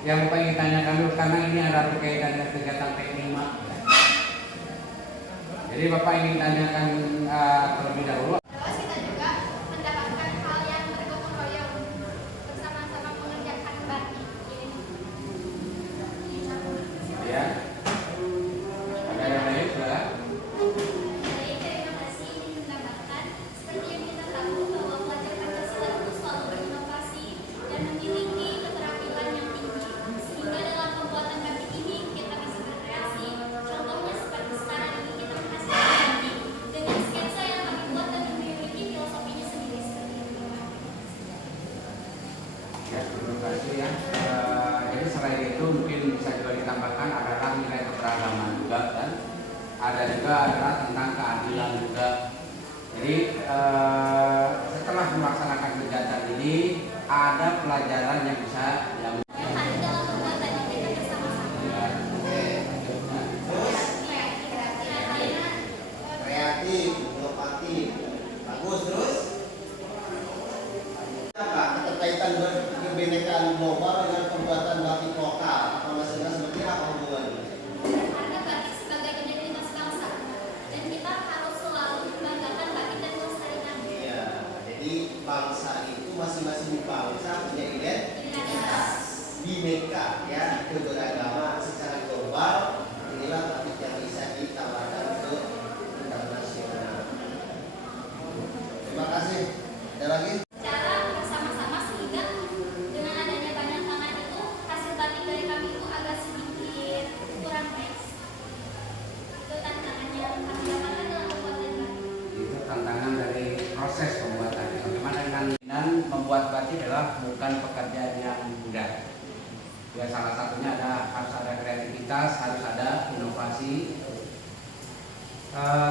Yang pengen tanyakan dulu karena ini ada berkaitan dengan kegiatan P5. Jadi Bapak ingin tanyakan terlebih dahulu. Terus kita juga mendapatkan hal yang bergotong royong bersama-sama mengerjakan batik. Ya. Ada yang lain sudah? Jadi terima kasih ingin menambahkan seperti yang kita tahu bahwa pelajar Pancasila itu selalu berinovasi dan memiliki keterampilan yang tinggi. Sehingga dalam pembuatan batik ini kita bisa berkreasi. Contohnya seperti sekarang ini kita menghasilkan batik dengan sketsa yang kami buat dan memiliki filosofinya sendiri seperti itu. Ya, terima kasih ya. Jadi selain itu mungkin bisa juga ditambahkan adalah nilai keberagaman juga kan. Ada juga adalah tentang keadilan juga. Jadi setelah melaksanakan kegiatan ini ada pelajaran yang bisa yang Yang ada dalam pembuatan kita bersama-sama. Kreatif, inovatif, bagus. Terus apa keterkaitan kebinekaan global dengan pembuatan batik lokal atau maksudnya seperti apa hubungannya? Karena batik sebagai identitas bangsa dan kita harus selalu membanggakan batik dan melestarikannya. Iya, jadi bangsa itu masing-masing bangsa punya identitas bineka ya, keberagaman secara global. Inilah batik yang bisa ditawarkan ke internasional. Terima kasih. Ada lagi? Secara bersama-sama sehingga dengan adanya banyak tangan itu hasil batik dari kami itu agak sedikit kurang baik. Itu tantangannya kami dapatkan dalam pembuatan batik. itu tantangan dari proses pembuatan. Bagaimana dengan membuat batik adalah bukan pekerjaan yang mudah. Ya salah satunya harus ada kreativitas, harus ada inovasi.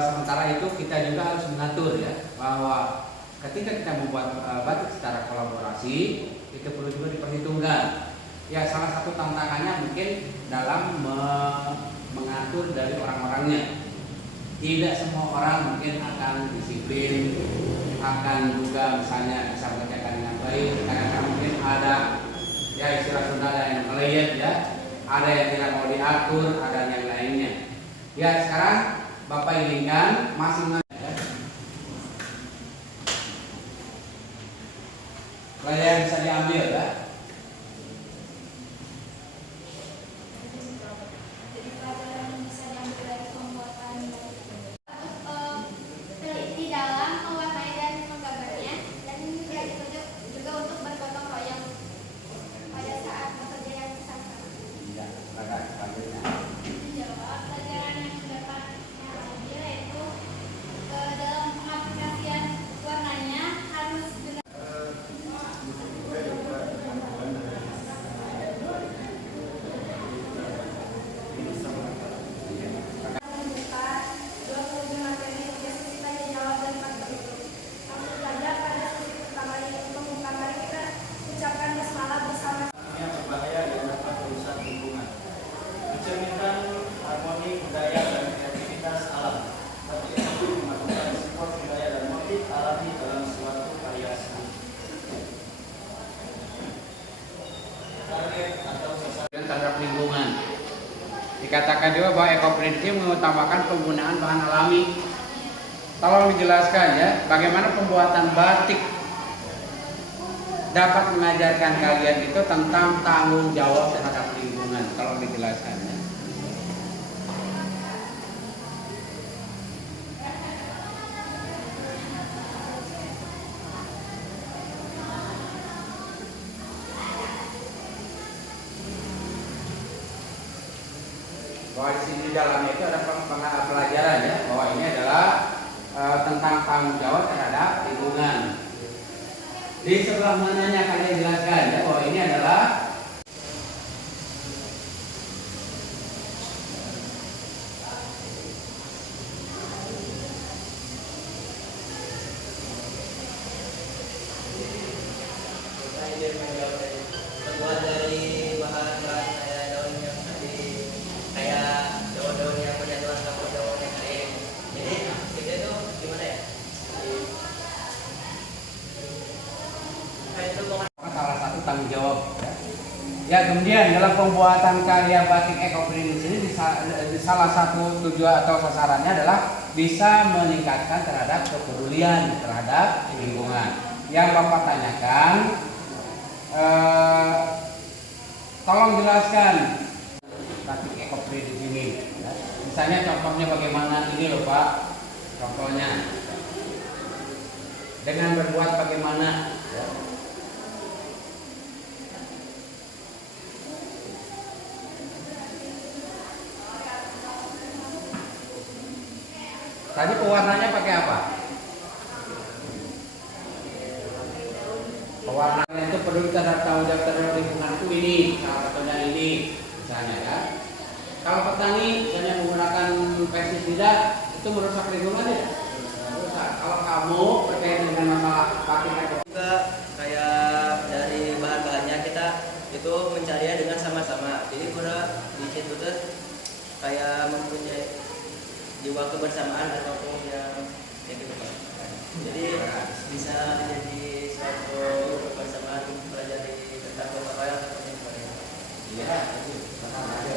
Sementara itu kita juga harus mengatur ya bahwa ketika kita membuat batik secara kolaborasi itu perlu juga diperhitungkan. Ya salah satu tantangannya mungkin dalam mengatur dari orang-orangnya. Tidak semua orang mungkin akan disiplin, akan juga misalnya bisa mengerjakan dengan baik. Kadang-kadang mungkin ada ya istilah Sunda ada yang melihat ya, ada yang tidak mau diatur, ada yang lainnya. Ya sekarang Bapak inginkan masing-masing ya. Pelajaran yang bisa diambil ya. Jadi pelajaran yang bisa diambil dari pembuatan batik di dalam mewarnai dan menggambarnya dan ya itu juga untuk bergotong royong pada saat bekerja yang bersama-sama. Ya, silakan selanjutnya. Menjawab pelajaran yang dapat diambil yaitu dalam pengaplikasian warnanya harus benar. Membuka 25 materi tiga sesi tanya jawab dan fakta itu. Langsung saja pada sesi pertama yaitu pembuka, mari kita ucapkan basmalah bersama. Yang berbahaya dan dapat merusak lingkungan. Mencerminkan harmoni budaya dan kreativitas alam. Batik itu memasukkan sifat budaya dan motif alami dalam suatu karya seni. Target atau sasaran Terhadap lingkungan. Dikatakan juga bahwa ekoprinsip mengutamakan penggunaan bahan alami. Tolong dijelaskan ya, bagaimana pembuatan batik dapat mengajarkan kalian itu tentang tanggung jawab terhadap lingkungan. Tolong dijelaskan ya. Bahwa di sini di dalamnya itu ada pelajaran ya, bahwa ini adalah tentang tanggung jawab terhadap lingkungan. Di sebelah mananya kalian jelaskan ya, bahwa ini adalah terbuat dari bahan-bahan kayak daun yang tadi, kayak daun-daun yang berjatuhan ke daun yang kering. Jadi kita tuh gimana ya? Kayak itu salah satu tanggung jawab ya. Ya, kemudian dalam pembuatan karya batik ekoprint ini di salah satu tujuan atau sasarannya adalah bisa meningkatkan terhadap kepedulian terhadap lingkungan. Yang Bapak tanyakan, tolong jelaskan batik ekoprint di sini. Ya. Misalnya contohnya bagaimana ini loh Pak, contohnya dengan berbuat bagaimana. Ya. Tadi pewarnanya pakai apa? Pewarnanya itu peduli terhadap tanggung jawab terhadap lingkungan itu ini, salah satunya ini, misalnya ya. Kalau petani misalnya menggunakan pestisida itu merusak lingkungan ya? Merusak. Kalau kamu terkait dengan masalah batik ekoprint Juga kayak dari bahan-bahannya kita itu mencarinya dengan sama-sama. Jadi kurang di situ tuh kayak mempunyai jiwa kebersamaan ataupun yang gitu Pak. Jadi bisa menjadi suatu kebersamaan mempelajari tentang berpakaian seperti itu. Iya, itu sama aja.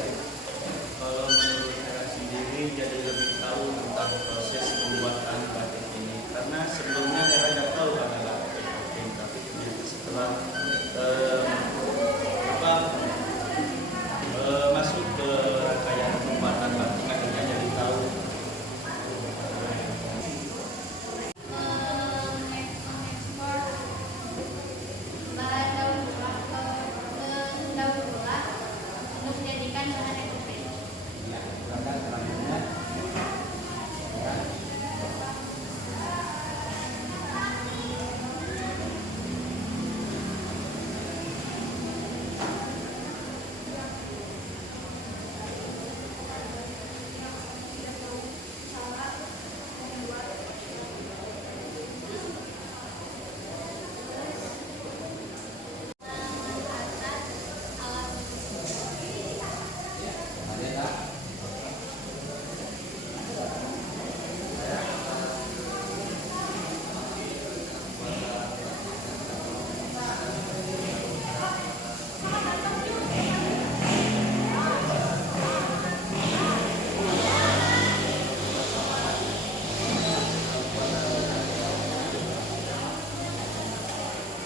Kalau menurut saya sendiri jadi lebih tahu tentang proses pembuatan batik ini, karena sebelumnya saya tidak tahu adalah batik, tapi ternyata setelah masuk ke rangkaian pembuatan batik akhirnya jadi tahu. Mengekspor bahan daur ulang untuk dijadikan bahan ekoprint. Ya, silakan selanjutnya. Ya. Lanjut, Pak.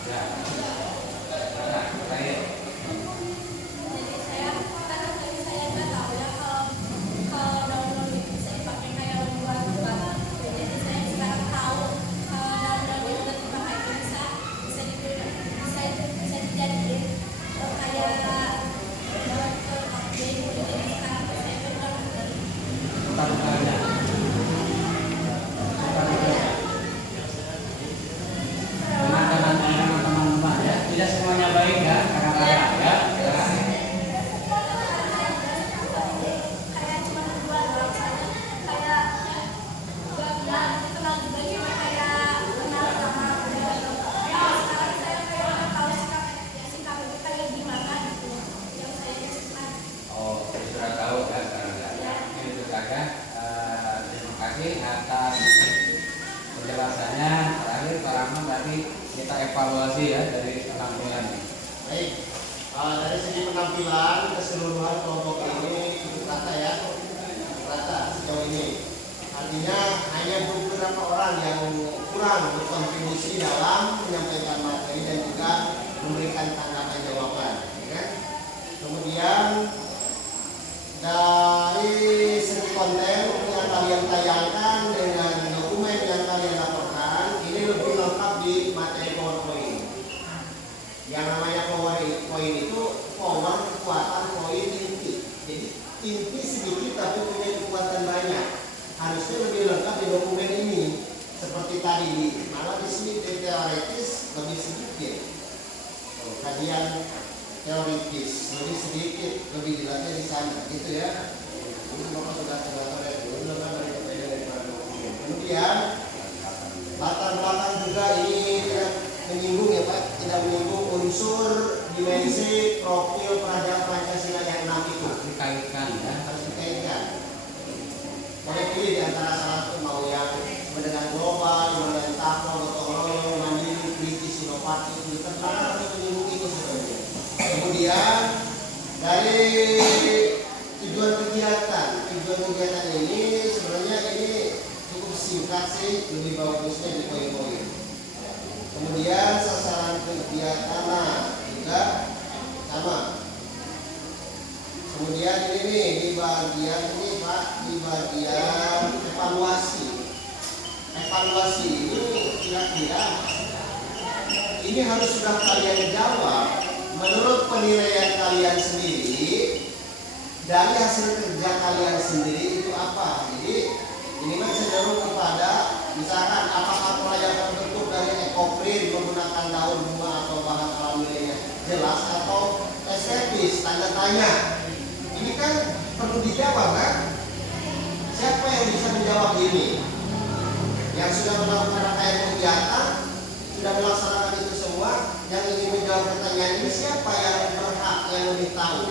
Ya. Nah, terakhir. Jadi saya karena dari saya nggak tahu ya kalau daun itu bisa dipakai kayak buat apa. Jadi saya sekarang tahu daun yang udah dipakai itu bisa dijadiin kayak daun kertas. Jadi sekarang saya udah ngerti. Tanya. Dengan teman-teman ya, tidak semuanya baik ya, kadang-kadang ya. Silakan. Kayak cuma berdua doang saja kayak nggak kenal juga cuma kayak kenal sama sekarang saya kayak udah tahu sikap itu kayak gimana gitu yang saya ceritain. Oh, sudah tahu ya sekarang ya. Itu saja. Terima kasih atas penjelasannya. Terakhir Pak Rahman tadi kita evaluasi ya dari penampilan. Baik, dari segi penampilan keseluruhan kelompok ini cukup rata ya, rata sejauh ini. Artinya hanya beberapa orang yang kurang berkontribusi dalam menyampaikan materi dan juga memberikan tanggapan jawaban. Ya kan? Kemudian dari segi konten yang kalian tayangkan dengan dokumen yang kalian laporkan ini lebih lengkap di materi PowerPoint. Yang namanya PowerPoint itu power kekuatan poin inti. Jadi inti sedikit tapi punya kekuatan banyak. Harusnya lebih lengkap di dokumen ini. Seperti tadi, malah di sini teoritis lebih sedikit. Kajian teoritis lebih sedikit, lebih jelasnya di sana, gitu ya. Ini Bapak sudah terdapat belum lengkap dari dokumen. Kemudian latar belakang juga ini tidak menyinggung ya Pak, tidak menyinggung unsur dimensi profil pelajaran Pancasila yang 6 itu. Dikaitkan ya. Harus dikaitkan. Boleh pilih di antara salah satu mau yang mendengar global, yang takwa, gotong royong, mandiri, kritis, inovatif, itu terlalu menyinggung itu sebenarnya. Kemudian Dari tujuan kegiatan ini sebenarnya ini cukup singkat sih, lebih bagusnya di poin-poin. Kemudian sasaran kegiatan juga sama. Kemudian ini nih di bagian ini Pak, di bagian evaluasi ini kira-kira ini harus sudah kalian jawab menurut penilaian kalian sendiri dari hasil kerja kalian sendiri itu apa. Jadi ini mah cenderung kepada misalkan apakah proyek terbentuk dari ekoprint menggunakan daun bunga atau bahan alami lainnya jelas atau estetis, tanda tanya. Ini kan perlu dijawab kan? Siapa yang bisa menjawab ini? Yang sudah melakukan rangkaian kegiatan, sudah melaksanakan itu semua, yang ingin menjawab pertanyaan ini siapa yang berhak, yang lebih tahu?